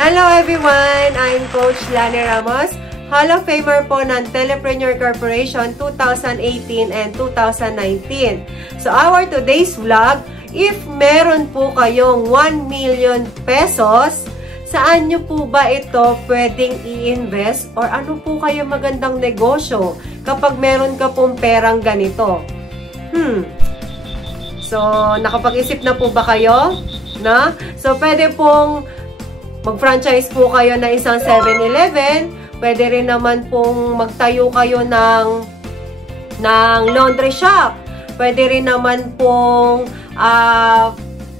Hello everyone! I'm Coach Lani Ramos, Hall of Famer po ng Telepreneur Corporation 2018 and 2019. So our today's vlog, if meron po kayong 1 million pesos, saan nyo po ba ito pwedeng i-invest or ano po kayo magandang negosyo kapag meron ka pong perang ganito? So, nakapag-isip na po ba kayo? Na? So, pwede pong mag-franchise po kayo na isang 7-Eleven. Pwede rin naman pong magtayo kayo ng laundry shop. Pwede rin naman pong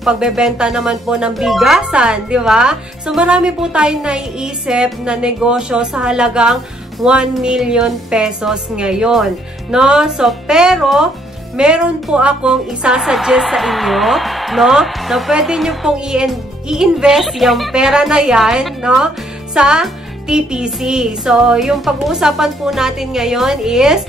pagbebenta naman po ng bigasan, di ba? So, marami po tayong naiisip na negosyo sa halagang 1 million pesos ngayon. No? So, pero meron po akong isasuggest sa inyo, no? Na pwede nyo pong i-invest yung pera na yan, no? Sa TPC. So, yung pag-uusapan po natin ngayon is,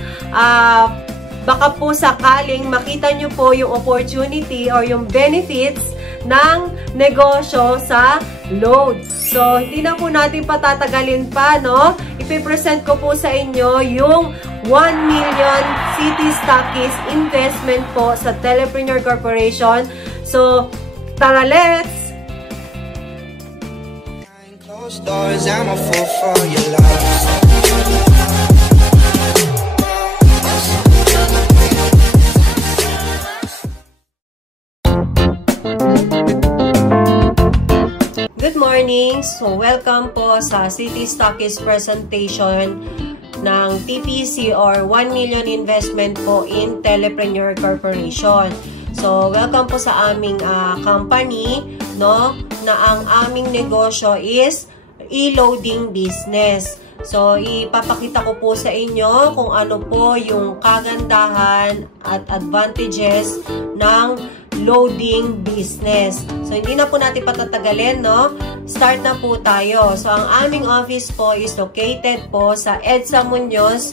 baka po sakaling makita nyo po yung opportunity or yung benefits ng negosyo sa load. So, hindi na po natin patatagalin pa, no? Ipipresent ko po sa inyo yung 1 million City Stockies investment po sa Telepreneur Corporation. So, tara, let's! Good morning! So, welcome po sa City Stockies presentation ng TPC or 1 million investment po in Telepreneur Corporation. So, welcome po sa aming company, no? Na ang aming negosyo is e-loading business. So, ipapakita ko po sa inyo kung ano po yung kagandahan at advantages ng loading business. So, hindi na po natin patatagalin, no? Start na po tayo. So, ang aming office po is located po sa EDSA Muñoz,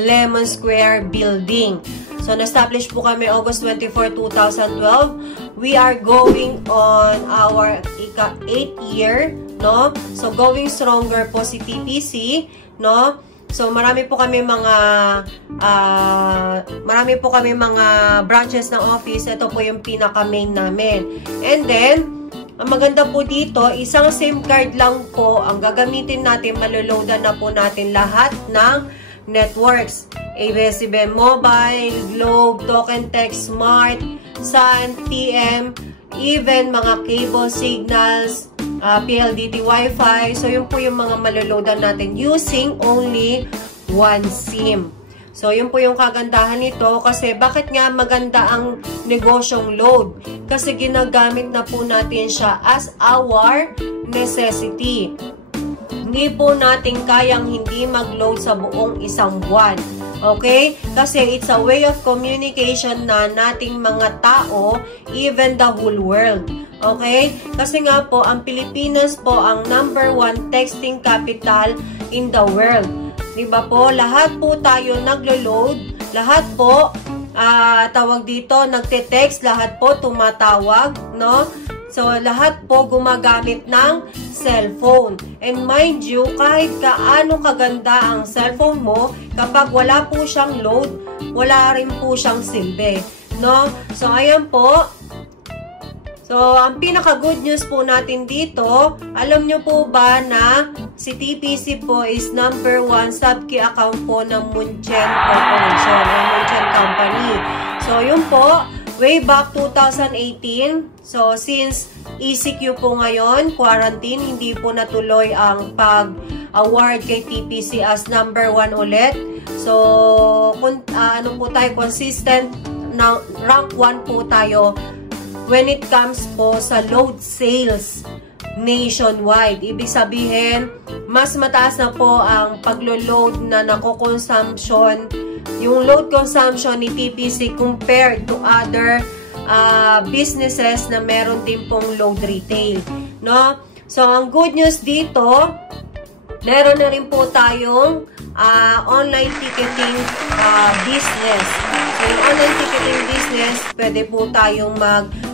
Lemon Square Building. So, na-establish po kami August 24, 2012. We are going on our 8th year, no? So, going stronger po si TPC, no? So, marami po kami mga branches ng office. Ito po yung pinaka-main namin. And then, ang maganda po dito, isang SIM card lang po ang gagamitin natin. Maloloadan na po natin lahat ng networks. ABS-CBN Mobile, Globe, Token Tech, Smart, Sun, TM, even mga cable signals, PLDT Wi-Fi. So, yun po yung mga maloloadan natin using only one SIM. So, yun po yung kagandahan nito. Kasi, bakit nga maganda ang negosyong load? Kasi, ginagamit na po natin siya as our necessity. Hindi po natin kayang hindi mag-load sa buong isang buwan. Okay? Kasi, it's a way of communication na nating mga tao, even the whole world. Okay? Kasi nga po, ang Pilipinas po ang #1 texting capital in the world. Diba po? Lahat po tayo naglo-load. Lahat po, tawag dito, nagte-text. Lahat po tumatawag, no? So, lahat po gumagamit ng cellphone. And mind you, kahit kaano kaganda ang cellphone mo, kapag wala po siyang load, wala rin po siyang silbi, no? So, ayan po. So, ang pinaka-good news po natin dito, alam nyo po ba na si TPC po is #1 sub-key account po ng Munchen Corporation o Munchen Company. So, yun po, way back 2018. So, since ECQ po ngayon, quarantine, hindi po natuloy ang pag-award kay TPC as #1 ulit. So, ano po tayo, consistent na rank 1 po tayo when it comes po sa load sales nationwide. Ibig sabihin, mas mataas na po ang paglo-load na nako-consumption, yung load consumption ni TPC compared to other businesses na meron din pong load retail, no? So, ang good news dito, meron na rin po tayong online ticketing business. So, yung online ticketing business, pwede po tayong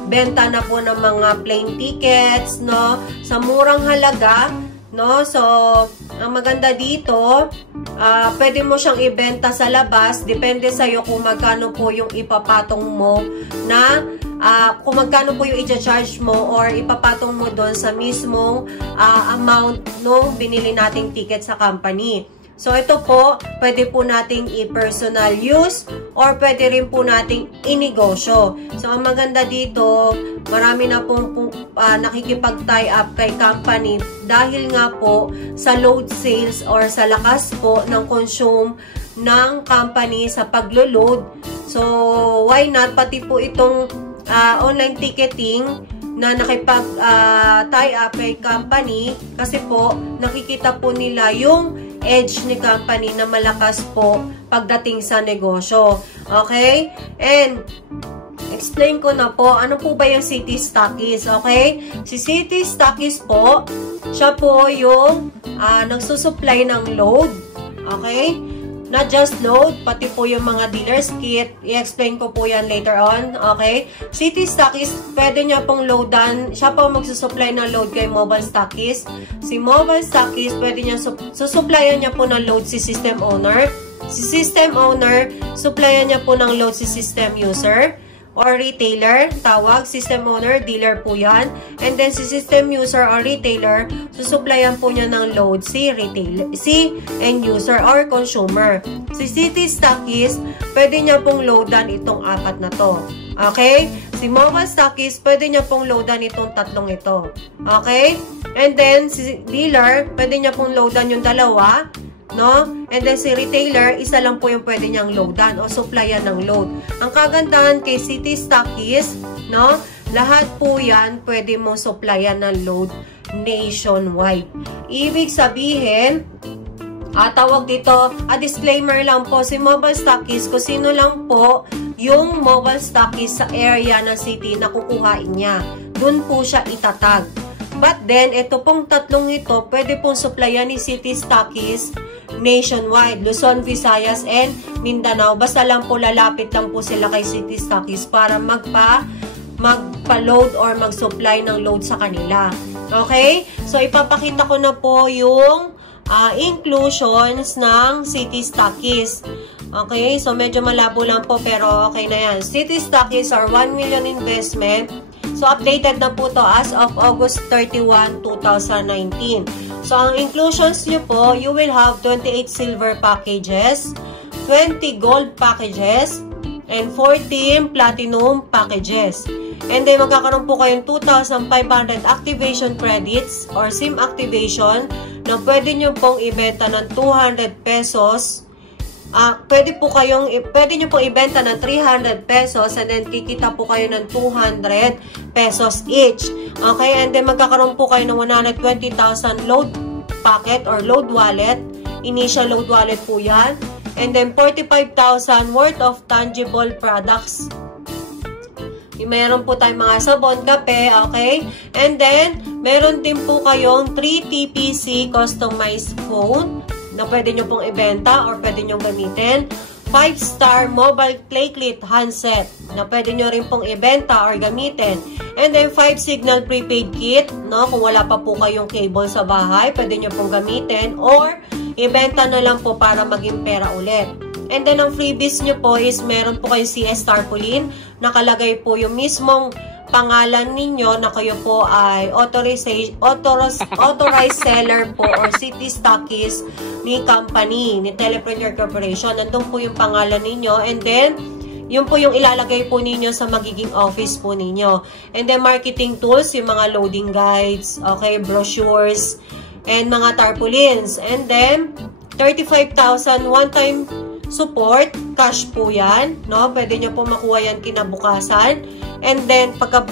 benta na po ng mga plane tickets, no? Sa murang halaga, no? So, ang maganda dito, pwede mo siyang ibenta sa labas. Depende sa'yo kung magkano po yung ipapatong mo na kung magkano po yung i-charge mo or ipapatong mo doon sa mismong amount nung binili nating ticket sa company. So, ito po, pwede po nating i-personal use or pwede rin po nating inegosyo. So, ang maganda dito, marami na pong nakikipag-tie up kay company dahil nga po sa load sales or sa lakas po ng consume ng company sa paglo-load. So, why not? Pati po itong online ticketing na nakipag-tie up kay company kasi po nakikita po nila yung edge ni company na malakas po pagdating sa negosyo. Okay? And explain ko na po, ano po ba yung City Stockies? Okay? Si City Stockies po, siya po yung nagsusupply ng load. Okay? Not just load, pati po yung mga dealer's kit. I-explain ko po yan later on. Okay? City Stockies, pwede niya pong loadan. Siya po magsusupply ng load kay Mobile Stockies. Si Mobile Stockies, pwede niya susupplyan niya po ng load si System Owner. Si System Owner, supplyan niya po ng load si System User or retailer, tawag, System Owner, dealer po yan. And then, si System User or retailer, susupplyan po niya ng load si end user or consumer. Si City Stockies, pwede niya pong loadan itong apat na to. Okay? Si Mobile Stockies, pwede niya pong loadan itong tatlong ito. Okay? And then, si dealer, pwede niya pong loadan yung dalawa. No? And then si retailer, isa lang po yung pwede niyang loadan o supplyan ng load. Ang kagandahan kay City Stockies, no? Lahat po yan pwede mo supplyan ng load nationwide. Ibig sabihin, tawag dito, disclaimer lang po, si Mobile Stockies, kung sino lang po yung Mobile Stockies sa area ng city na kukuhain niya. Dun po siya itatag. But then, ito pong tatlong ito, pwede pong supplyan ni City Stockies nationwide, Luzon, Visayas, and Mindanao. Basta lang po lalapit lang po sila kay City Stockies para magpa-load or mag-supply ng load sa kanila. Okay? So, ipapakita ko na po yung inclusions ng City Stockies. Okay? So, medyo malabo lang po pero okay na yan. City Stockies are 1 million investment. So, updated na po to as of August 31, 2019. So, ang inclusions nyo po, you will have 28 silver packages, 20 gold packages, and 14 platinum packages. And then, magkakaroon po kayong 2,500 activation credits or SIM activation na pwede nyo pong ibenta ng 200 pesos. Pwede nyo pong ibenta ng 300 pesos and then kikita po kayo ng 200 pesos each. Okay? And then magkakaroon po kayo ng 120,000 load packet or load wallet. Initial load wallet po yan. And then 45,000 worth of tangible products. Meron po tayong mga sabon, kape, okay? And then, meron din po kayong 3 TPC customized phone na pwede nyo pong ibenta or pwede nyo gamitin. 5-star mobile platelet handset na pwede nyo rin pong ibenta or gamitin. And then 5-signal prepaid kit, no? Kung wala pa po kayong cable sa bahay, pwede nyo pong gamitin or ibenta na lang po para maging pera ulit. And then ang freebies nyo po is meron po kayong CS Tarpaulin, nakalagay po yung mismong pangalan ninyo na kayo po ay authorized seller po or City Stockies ni company, ni Telepreneur Corporation. Nandun po yung pangalan ninyo and then yun po yung ilalagay po ninyo sa magiging office po ninyo. And then marketing tools, yung mga loading guides, okay, brochures, and mga tarpaulins. And then 35,000 one-time support, cash po yan, no? Pwede nyo po makuha yan kinabukasan. And then, pagka,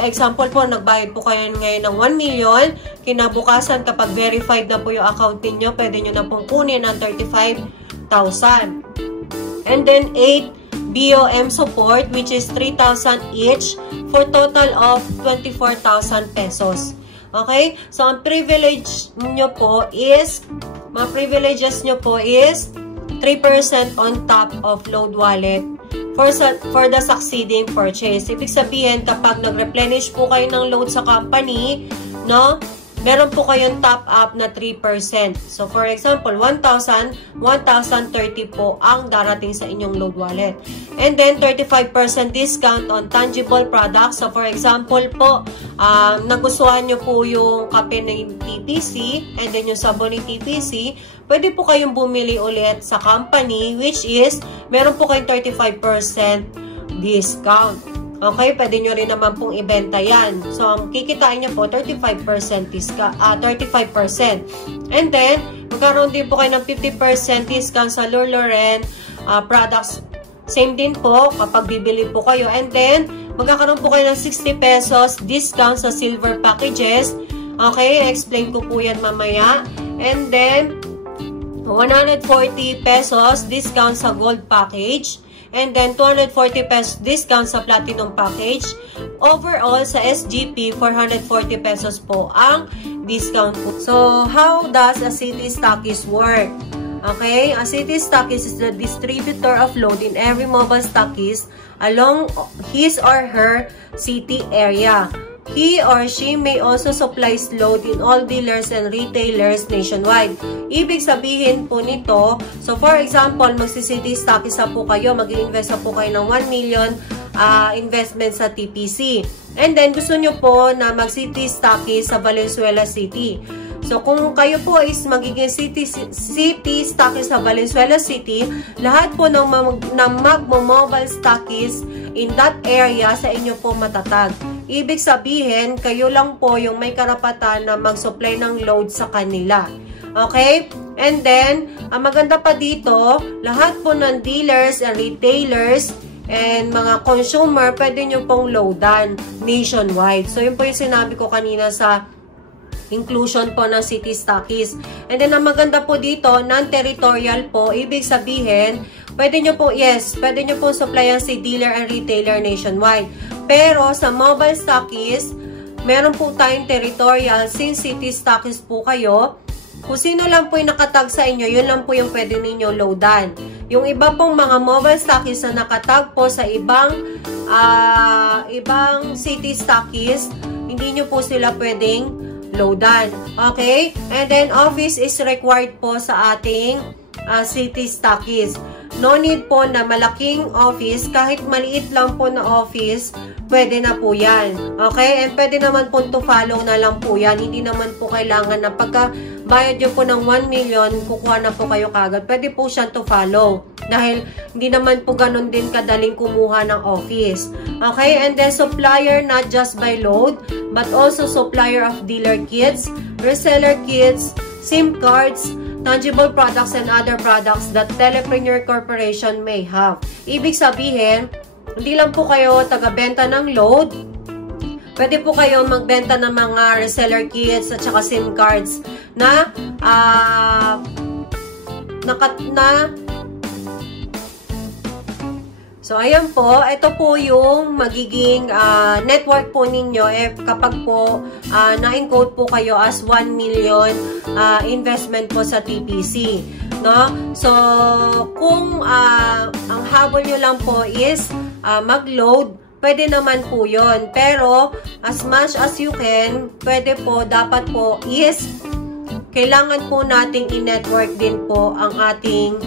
example po, nagbayad po kayo ngayon ng 1 million, kinabukasan, kapag verified na po yung account niyo, pwede nyo na pong kunin ng 35,000. And then, 8 BOM support, which is 3,000 each, for total of 24,000 pesos. Okay? So, ang privilege nyo po is, mga privileges nyo po is 3% on top of load wallet for the succeeding purchase. Ibig sabihin, kapag nag-replenish po kayo ng load sa company, no, meron po kayong top up na 3%. So, for example, 1,000, 1,030 po ang darating sa inyong load wallet. And then, 35% discount on tangible products. So, for example po, nagustuhan nyo po yung kape ng TPC and then yung sabon ng TPC, pwede po kayong bumili ulit sa company, which is, meron po kayong 35% discount. Okay, pwede nyo rin naman pong ibenta yan. So, ang kikitain nyo po, 35% discount, 35%. And then, magkaroon din po kayo ng 50% discount sa Lululemon products. Same din po kapag bibili po kayo. And then, magkakaroon po kayo ng 60 pesos discount sa silver packages. Okay, explain ko po yan mamaya. And then, 140 pesos discount sa gold package. And then, 240 pesos discount sa platinum package. Overall, sa SGP, 440 pesos po ang discount po. So, how does a city stockist work? Okay, a city stockist is the distributor of load in every mobile stockist along his or her city area. He or she may also supply load in all dealers and retailers nationwide. Ibig sabihin po nito, so for example, magsi-city stockist po kayo, mag-i-invest po kayo ng 1 million investment sa TPC. And then, gusto nyo po na mag-city stockist sa Valenzuela City. So, kung kayo po is magiging city stockist sa Valenzuela City, lahat po ng mag-mobile stockist in that area sa inyo po matatag. Ibig sabihin, kayo lang po yung may karapatan na mag-supply ng load sa kanila. Okay? And then, ang maganda pa dito, lahat po ng dealers and retailers and mga consumer, pwede nyo pong loadan nationwide. So, yun po yung sinabi ko kanina sa inclusion po ng city stockist. And then, ang maganda po dito, non-territorial po, ibig sabihin, pwede nyo po, yes, pwede nyo po supplyan si dealer and retailer nationwide. Pero, sa mobile stockist, meron po tayong territorial, since city stockist po kayo, kung sino lang po yung nakatag sa inyo, yun lang po yung pwede ninyo loadan. Yung iba pong mga mobile stockist na nakatag po sa ibang city stockist, hindi nyo po sila pwedeng loadan. Okay? And then, office is required po sa ating city stockist. No need po na malaking office. Kahit maliit lang po na office, pwede na po yan. Okay? And pwede naman po to follow na lang po yan. Hindi naman po kailangan na pagka bayad nyo po ng 1 million, kukuha na po kayo kagad. Pwede po siyang to follow. Dahil hindi naman po ganun din kadaling kumuha ng office. Okay? And then, supplier not just by load, but also supplier of dealer kits, reseller kits, SIM cards, tangible products, and other products that Telepreneur Corporation may have. Ibig sabihin, hindi lang po kayo taga-benta ng load, pwede po kayo magbenta ng mga reseller kits at saka SIM cards na so, ayan po. Ito po yung magiging network po ninyo kapag po na-encode po kayo as 1 million investment po sa TPC. No? So, kung ang habol nyo lang po is mag-load, pwede naman po yun. Pero, as much as you can, pwede po, dapat po is kailangan po nating i-network din po ang ating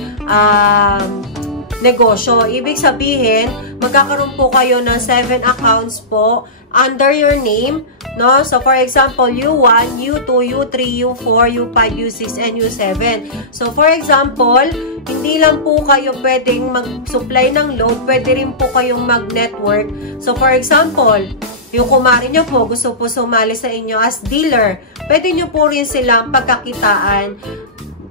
negosyo. Ibig sabihin, magkakaroon po kayo ng 7 accounts po under your name, no? So, for example, U1, U2, U3, U4, U5, U6, and U7. So, for example, hindi lang po kayo pwedeng mag-supply ng load, pwede rin po kayong mag-network. So, for example, yung kumari nyo po, gusto po sumali sa inyo as dealer, pwede nyo po rin silang pagkakitaan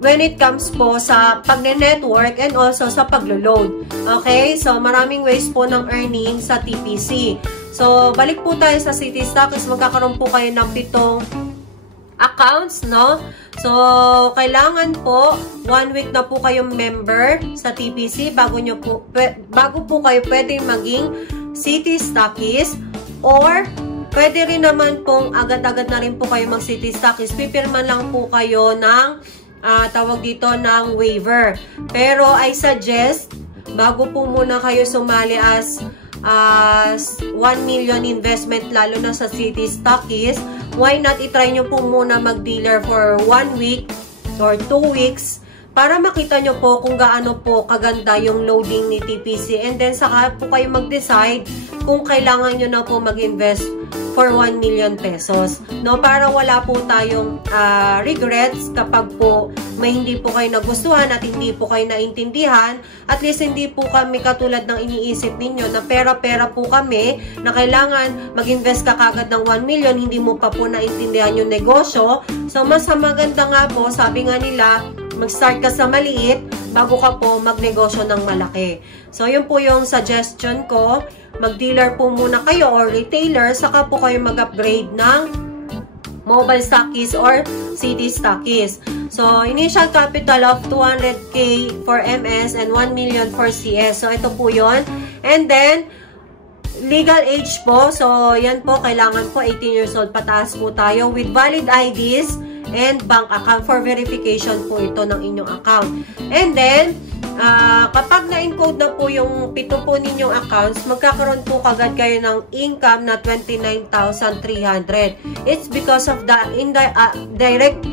when it comes po sa pagne-network and also sa paglo-load. Okay? So, maraming ways po ng earning sa TPC. So, balik po tayo sa City Stockist. Magkakaroon po kayo ng 7 accounts, no? So, kailangan po 1 week na po kayong member sa TPC bago po kayo pwedeng maging City Stockist, or pwede rin naman pong agad-agad na rin po kayo mag-City Stockist. Pipirma lang po kayo ng tawag dito ng waiver. Pero I suggest bago po muna kayo sumali as 1 million investment, lalo na sa City Stockies, why not itry nyo po muna mag-dealer for 1 week or 2 weeks para makita nyo po kung gaano po kaganda yung loading ni TPC, and then saka po kayo mag-decide kung kailangan nyo na po mag-invest for 1 million pesos. No, para wala po tayong regrets kapag po may hindi po kayo nagustuhan at hindi po kayo naintindihan. At least hindi po kami katulad ng iniisip ninyo na pera-pera po kami na kailangan mag-invest ka kagad ng 1 million, hindi mo pa po naintindihan yung negosyo. So, mas maganda nga po, sabi nga nila, mag-start ka sa maliit bago ka po magnegosyo ng malaki. So, yun po yung suggestion ko. Mag-dealer po muna kayo or retailer, saka po kayo mag-upgrade ng mobile stockies or city stockies. So, initial capital of 200K for MS and 1 million for CS. So, ito po yun. And then, legal age po. So, yan po, kailangan po 18 years old pataas po tayo with valid IDs and bank account for verification po ito ng inyong account. And then, kapag na-encode na po yung 7 po ninyong accounts, magkakaroon po kagad kayo ng income na 29,300. It's because of the direct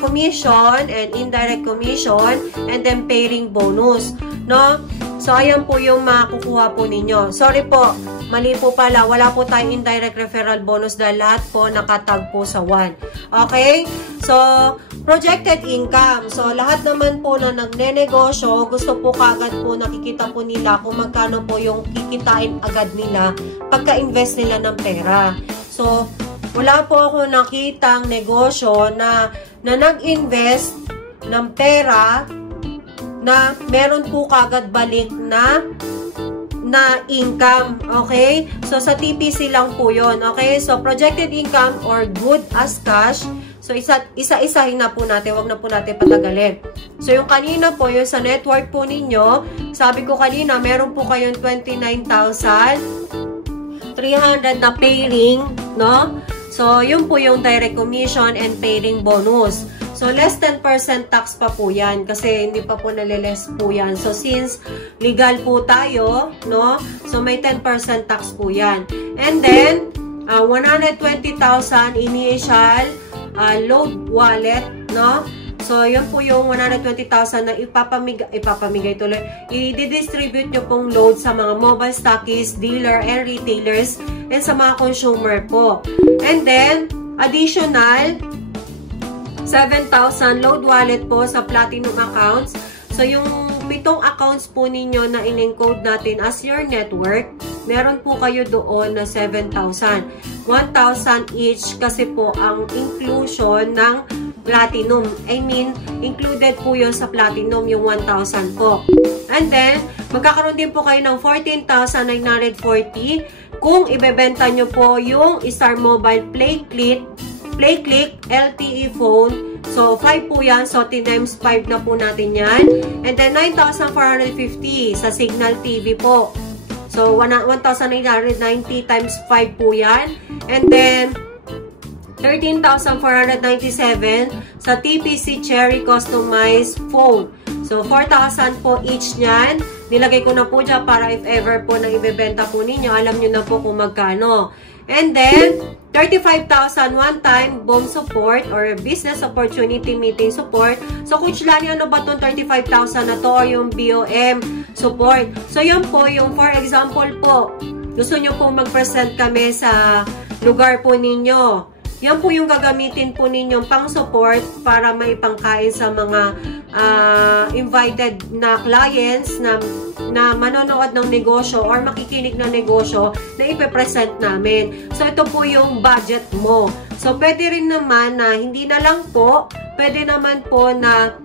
commission and indirect commission and then pairing bonus, no? So, ayan po yung makukuha po ninyo. Sorry po, mali po pala. Wala po tayong indirect referral bonus dahil lahat po nakatag po sa 1. Okay? So, projected income. So, lahat naman po na nagne-negosyo, gusto po kagad po nakikita po nila kung magkano po yung kikitain agad nila pagka-invest nila ng pera. So, wala po ako nakitang negosyo na nag-invest ng pera na meron po kagad balik na income, okay? So, sa TPC lang po yun, okay? So, projected income or good as cash. So, isa-isahin na po natin, wag na po natin patagalin. So, yung kanina po, yung sa network po ninyo, sabi ko kanina, meron po kayong 29,300 na pairing, no? So, yun po yung direct commission and pairing bonus. So, less 10% tax pa po yan kasi hindi pa po naliles po yan. So, since legal po tayo, no? So, may 10% tax po yan. And then, 120,000 initial load wallet, no? So, yun po yung 120,000 na ipapamigay tuloy. I-distribute nyo pong load sa mga mobile stockies, dealer, and retailers, and sa mga consumer po. And then, additional 7,000 load wallet po sa platinum accounts. So, yung 7 accounts po ninyo na in-encode natin as your network, meron po kayo doon na 7,000. 1,000 each kasi po ang inclusion ng platinum. I mean, included po yun sa platinum yung 1,000 po. And then, magkakaroon din po kayo ng 14,940 kung ibebenta nyo po yung Star Mobile PlayClick LTE phone. So, 5 po yan. So, times 5 na po natin yan. And then, 9,450 sa Signal TV po. So, 1,890 times 5 po yan. And then, 13,497 sa TPC Cherry Customized Phone. So, 4,000 po each nyan. Nilagay ko na po dyan para if ever po na ibebenta po ninyo, alam nyo na po kung magkano. And then, 35,000 one-time BOM support or business opportunity meeting support. So, Coach Lani, ano ba itong 35,000 na to or yung BOM support? So, yun po yung, for example po, gusto nyo po mag-present kami sa lugar po ninyo. Yan po yung gagamitin po ninyong pang-support para may pangkain sa mga invited na clients na manonood ng negosyo or makikinig ng negosyo na ipe-present namin. So, ito po yung budget mo. So, pwede rin naman na hindi na lang po, pwede naman po na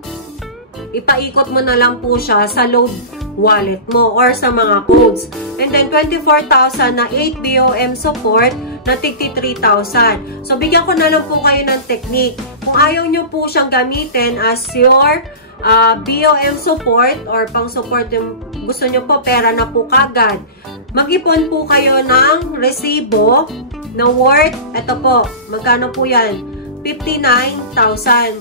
ipaikot mo na lang po siya sa load wallet mo or sa mga codes. And then, 24,000 na 8 BOM support na tigti 3,000. So, bigyan ko na lang po kayo ng technique. Kung ayaw nyo po siyang gamitin as your BOM support or pang-support yung gusto nyo po, pera na po kagad. Mag-ipon po kayo ng resibo na worth, ito po, magkano po yan? 59,000.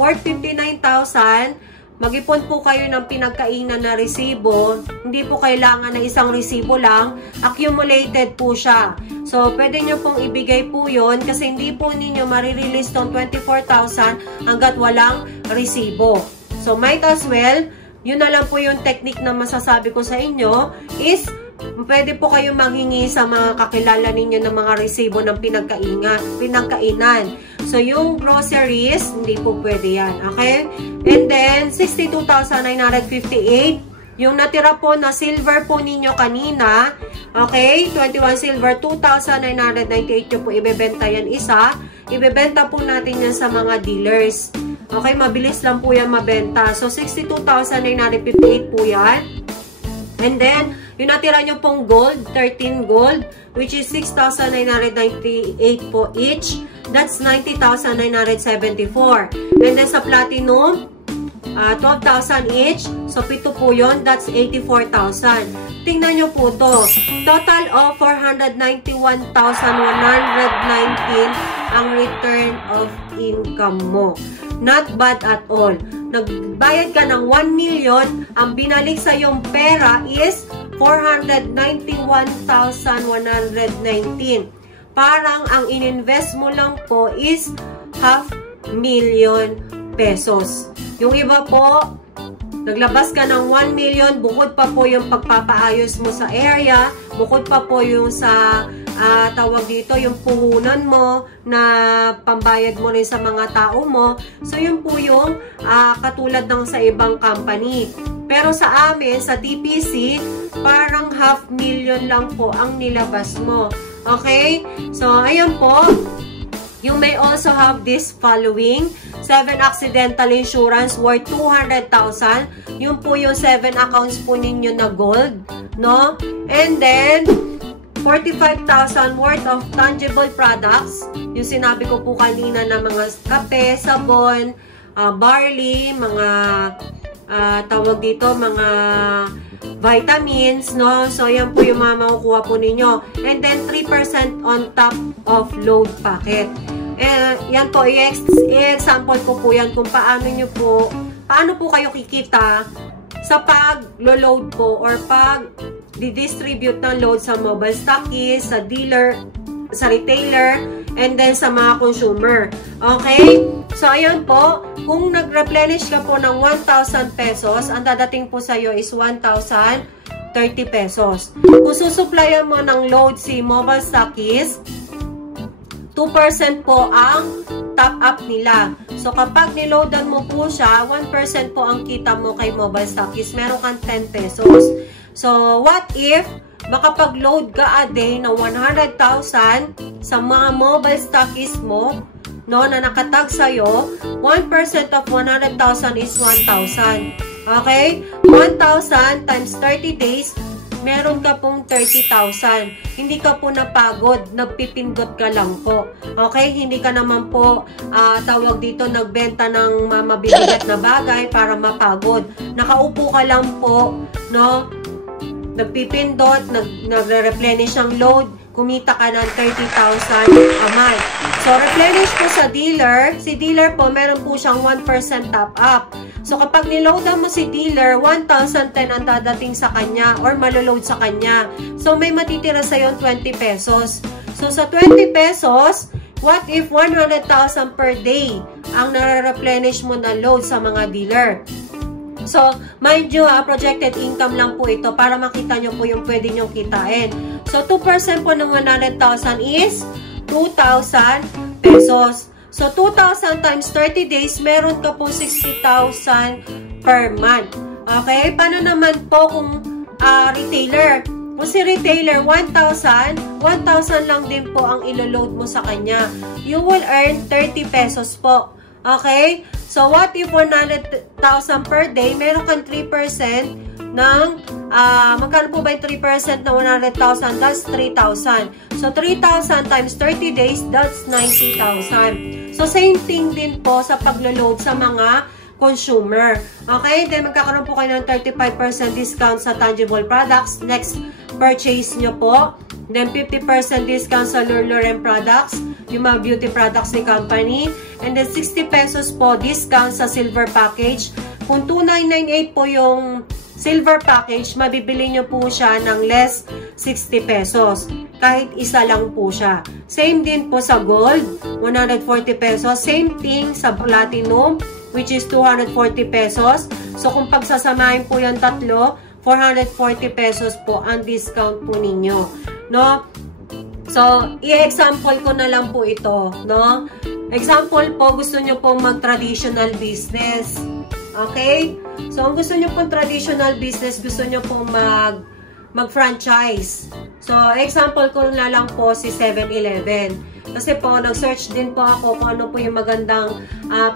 Worth 59,000, mag-ipon po kayo ng pinagkainan na resibo. Hindi po kailangan ng isang resibo lang. Accumulated po siya. So, pwede nyo pong ibigay po yun kasi hindi po ninyo marirelease tong 24,000 hanggat walang resibo. So, might as well, yun na lang po yung technique na masasabi ko sa inyo is pwede po kayo manghingi sa mga kakilala ninyo ng mga resibo ng pinagkainan. So, yung groceries, hindi po pwede yan. Okay? And then, 62,958. Yung natira po na silver po ninyo kanina, okay? 21 silver, 2,998 yung po ibebenta yan isa. Ibebenta po natin yan sa mga dealers. Okay? Mabilis lang po yan mabenta. So, 62,958 po yan. And then, yung natira nyo pong gold, 13 gold, which is 6,998 po each. That's 90,974. And then sa platinum, 12,000 each. So, 7 po yun. That's 84,000. Tingnan nyo po to. Total of 491,119 ang return of income mo. Not bad at all. Nagbayad ka ng 1 million, ang binalik sa yung pera is 491,119. Parang ang ininvest mo lang po is 500,000 pesos. Yung iba po, naglabas ka ng 1 million, bukod pa po yung pagpapaayos mo sa area, bukod pa po yung sa tawag dito, yung puhunan mo na pambayad mo rin sa mga tao mo. So, yun po yung katulad ng sa ibang company. Pero sa amin, sa TPC, parang 500,000 lang po ang nilabas mo. Okay? So, ayan po. You may also have this following. 7 accidental insurance worth 200,000. Yun po yung 7 accounts po ninyo na gold. No? And then, 45,000 worth of tangible products. Yung sinabi ko po kanina na mga kape, sabon, barley, mga tawag dito, mga vitamins, no? So, yan po yung mga makukuha po ninyo. And then, 3% on top of load packet. Yan po, i-example ko po yan kung paano po kayo kikita sa pag-load po or pag-distribute ng load sa mobile stockists, sa dealer, sa retailer, and then sa mga consumer. Okay? So, ayan po, kung nag-replenish ka po ng 1,000 pesos, ang dadating po sa'yo is 1,030 pesos. Kung susuplayan mo ng load si mobile stockist, 2% po ang top up nila. So, kapag niloadan mo po siya, 1% po ang kita mo kay mobile stockist. Meron kang 10 pesos. So, what if makapag-load ka a day na 100,000 sa mga mobile stockist mo, no, na nakatag sa'yo, 1% of 100,000 is 1,000. Okay? 1,000 times 30 days, meron ka pong 30,000. Hindi ka po napagod, nagpipindot ka lang po. Okay? Hindi ka naman po, tawag dito, nagbenta ng mabibigat na bagay para mapagod. Nakaupo ka lang po, no? Nagpipindot, nagre-replenish ang load, kumita ka ng 30,000 a month. So, replenish po sa dealer. Si dealer po, meron po siyang 1% top up. So, kapag niloadan mo si dealer, 1,010 ang dadating sa kanya or maloload sa kanya. So, may matitira sa'yo 20 pesos. So, sa 20 pesos, what if 100,000 per day ang nare-replenish mo na load sa mga dealer? So, mind you, projected income lang po ito para makita nyo po yung pwede nyo kitain. So, 2% po ng 100,000 is 2,000 pesos. So, 2,000 times 30 days, meron ka po 60,000 per month. Okay? Paano naman po kung retailer? Kung si retailer, 1,000 lang din po ang ilo-load mo sa kanya. You will earn 30 pesos po. Okay? So, what if 100,000 per day, meron kang 3% ng, magkano po ba yung 3% na 100,000? That's 3,000. So, 3,000 times 30 days, that's 90,000. So, same thing din po sa paglo-load sa mga consumer. Okay? Then, magkakaroon po kayo ng 35% discount sa tangible products. Next purchase nyo po. Then, 50% discount sa Lululemon products, yung mga beauty products ni company. And then, 60 pesos po discount sa silver package. Kung 2,998 po yung silver package, mabibili nyo po siya ng less 60 pesos. Kahit isa lang po siya. Same din po sa gold, 140 pesos. Same thing sa platinum, which is 240 pesos. So, kung pagsasamahin po yung tatlo, 440 pesos po ang discount po ninyo. No? So, i-example ko na lang po ito. No? Example po, gusto nyo po mag-traditional business. Okay? So, ang gusto nyo pong traditional business, gusto nyo po mag-franchise. So, example ko na lang po si 7-Eleven. Kasi po, nag-search din po ako kung ano po yung magandang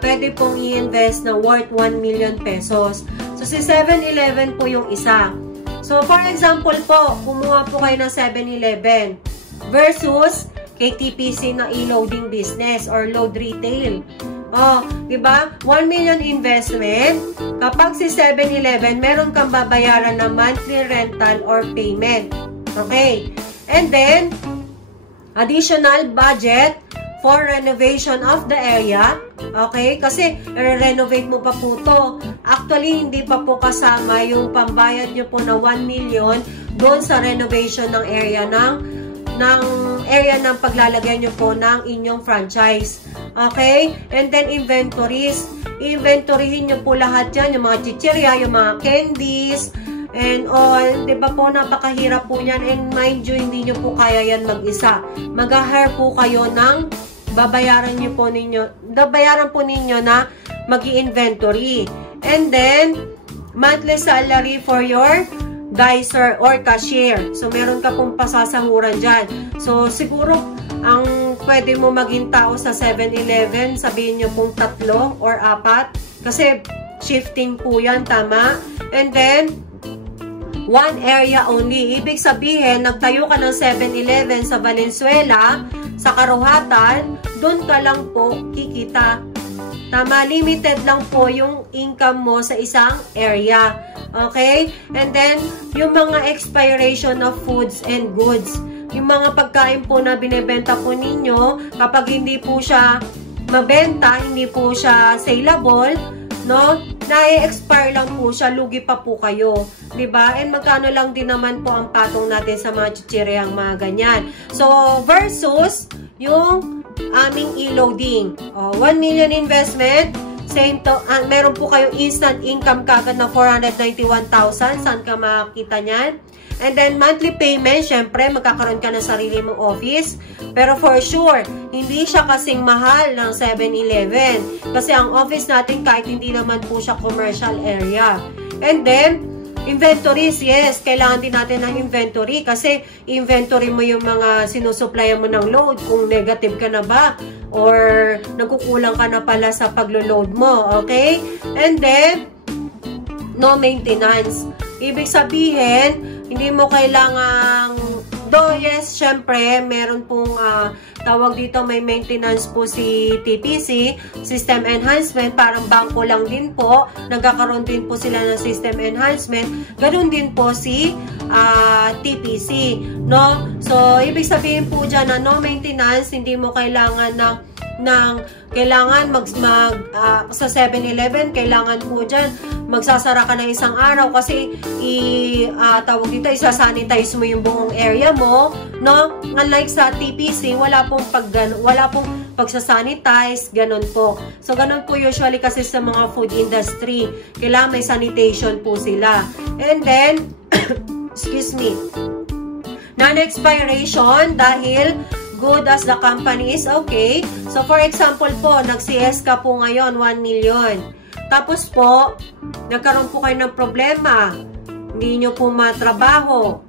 pwede pong i-invest na worth 1 million pesos. So, si 7-Eleven po yung isa. So, for example po, kumuha po kayo ng 7-Eleven versus kay TPC na e-loading business or load retail. Oh, diba? 1 million investment. Kapag si 7-Eleven, meron kang babayaran na monthly rental or payment. Okay. And then, additional budget for renovation of the area. Okay? Kasi, renovate mo pa po to. Actually, hindi pa po kasama yung pambayad nyo po na 1 million doon sa renovation ng area ng paglalagay nyo po ng inyong franchise. Okay? And then, inventories. I-inventoryhin nyo po lahat yan. Yung mga chichirya, yung mga candies, and all. Diba po, napakahirap po yan. And mind you, hindi nyo po kaya yan mag-isa. Mag-hire po kayo ng babayaran po ninyo na mag-i-inventory. And then, monthly salary for your dicer or cashier. So, meron ka pong pasasahuran dyan. So, siguro, ang pwede mo maging tao sa 7-Eleven, sabihin nyo pong 3 or 4. Kasi, shifting po yan, tama? And then, one area only. Ibig sabihin, nagtayo ka ng 7-Eleven sa Valenzuela, sa Karuhatan, doon ka lang po kikita. Tama, limited lang po yung income mo sa isang area. Okay? And then, yung mga expiration of foods and goods. Yung mga pagkain po na binebenta po ninyo, kapag hindi po siya mabenta, hindi po siya saleable, no? Na-expire lang po siya, lugi pa po kayo. Diba? And magkano lang din naman po ang patong natin sa mga chichiryang mga ganyan. So, versus yung aming e-loading. 1 million investment, same to, meron po kayong instant income kagad na 491,000. Saan ka makakita niyan? And then, monthly payment, syempre, magkakaroon ka ng sarili mong office. Pero for sure, hindi siya kasing mahal ng 7-Eleven. Kasi ang office natin, kahit hindi naman po siya commercial area. And then, inventories, yes, kailangan din natin ng inventory. Kasi, inventory mo yung mga sinusupplyan mo ng load. Kung negative ka na ba? Or, nagkukulang ka na pala sa paglo-load mo. Okay? And then, no maintenance. Ibig sabihin, hindi mo kailangang, yes, syempre, meron pong tawag dito, may maintenance po si TPC, system enhancement, parang bangko lang din po, nagkakaroon din po sila ng system enhancement, ganun din po si TPC, no? So, ibig sabihin po dyan na no maintenance, hindi mo kailangan kailangan sa 7-Eleven, kailangan po dyan, magsasara ka ng isang araw kasi tawag dito, isasanitize mo yung buong area mo, no? Unlike sa TPC, wala pong pagsasanitize, ganun po. So, ganun po usually kasi sa mga food industry. Kailangan may sanitation po sila. And then, excuse me, non-expiration dahil good as the company is okay. So, for example po, nag-CS ka po ngayon, 1 million. Tapos po, nagkaroon po kayo ng problema. Hindi nyo po matrabaho.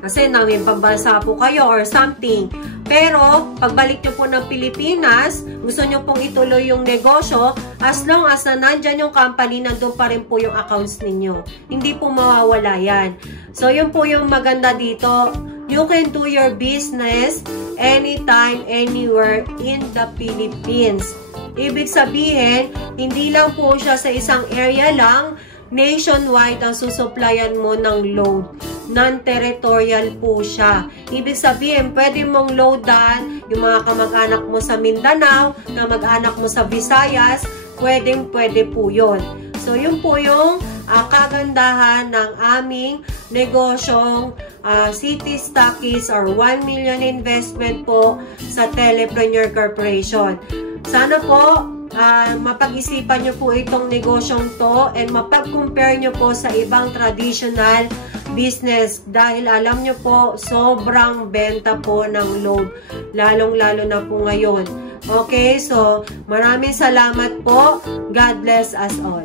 Kasi may pambansa po kayo or something. Pero, pagbalik nyo po ng Pilipinas, gusto nyo pong ituloy yung negosyo, as long as na nandyan yung company, nandun pa rin po yung accounts ninyo. Hindi po mawawala yan. So, yun po yung maganda dito. You can do your business anytime, anywhere in the Philippines. Ibig sabihin, hindi lang po siya sa isang area lang, nationwide ang susuplayan mo ng load. Non-territorial po siya. Ibig sabihin, pwede mong loadan yung mga kamag-anak mo sa Mindanao, kamag-anak mo sa Visayas, pwede po yun. So, yun po yung kagandahan ng aming negosyong City Stockies or 1 million investment po sa Telepreneur Corporation. Sana po mapag-isipan nyo po itong negosyong to and mapag-compare nyo po sa ibang traditional business dahil alam nyo po sobrang benta po ng load, lalong-lalo na po ngayon. Okay, so maraming salamat po. God bless us all.